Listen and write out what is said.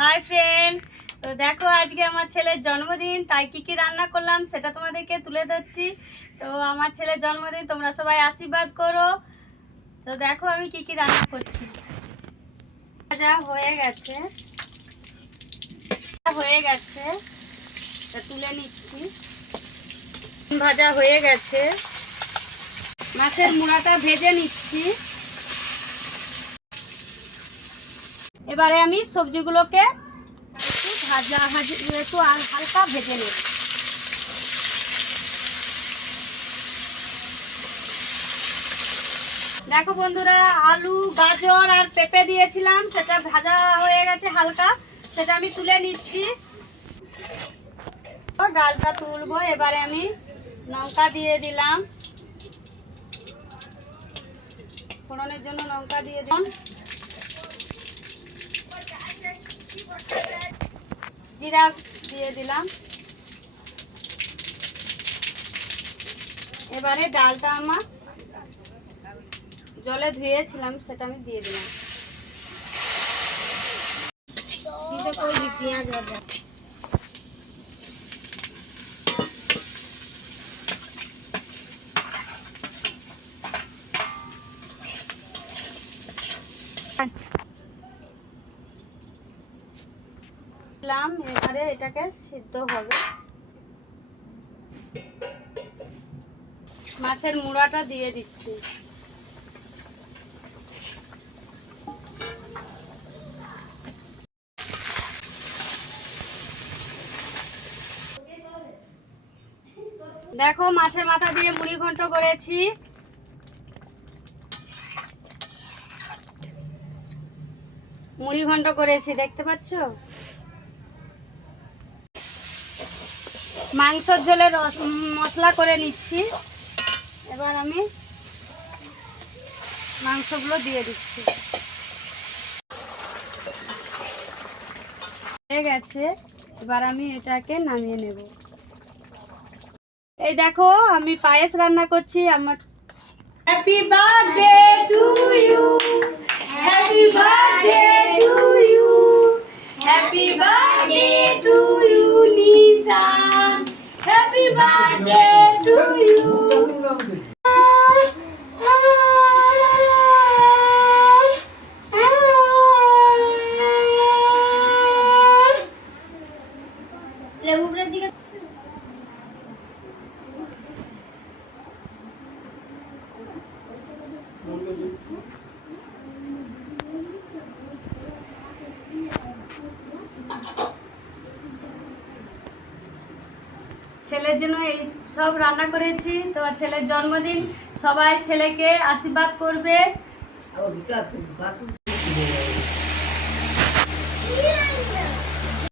Hi friend তো দেখো, আজকে আমার ছেলের জন্মদিন, তাই কি কি রান্না করলাম সেটা তোমাদেরকে তুলে ধরছি। তো আমার ছেলের জন্মদিন, তোমরা সবাই আশীর্বাদ করো। তো দেখো, আমি কি কি রান্না করছি। ভাজা হয়ে গেছে। হয়ে গেছে তুলে নিচ্ছি। ভাজা হয়ে গেছে। মাছের মুড়াটা ভেজে নিচ্ছি। এবারে আমি সবজিগুলোকে একটু ভাজা, ভাজি, একটু হালকা ভেজে নেব। দেখো বন্ধুরা, আলু, গাজর আর পেঁপে দিয়েছিলাম, সেটা ভাজা হয়ে গেছে হালকা, সেটা আমি তুলে নিচ্ছি। ডালটা তুলবো, এবারে আমি লঙ্কা দিয়ে দিলাম। ফোড়নের জন্য লঙ্কা দিয়ে দিলাম। জিরা দিয়ে দিলাম। এবারে ডালটা আমার জলে ধুয়েছিলাম সেটা আমি দিয়ে দিলাম। পেঁয়াজ ভাজা। দিলাম, এবারে এটাকে সিদ্ধ হবে। মাছের মুড়াটা দিয়ে দিচ্ছি। দেখো, মাছের মাথা দিয়ে মুড়ি ঘন্ট করেছি। মুড়ি ঘন্ট করেছি, দেখতে পাচ্ছ? মাংসর ঝোলে রস- মশলা করে নিচ্ছি। এবার আমি মাংসগুলো দিয়ে দিচ্ছি। হয়ে গেছে। এবার আমি এটাকে নামিয়ে নেব। এই দেখো, আমি পায়েস রান্না করছি। আমার happy birthday to you happy birthday to you happy birthday happy birthday to ছেলের জন্য এই সব রান্না করেছি। তো ছেলের জন্মদিন সবাই ছেলেকে আশীর্বাদ করবে।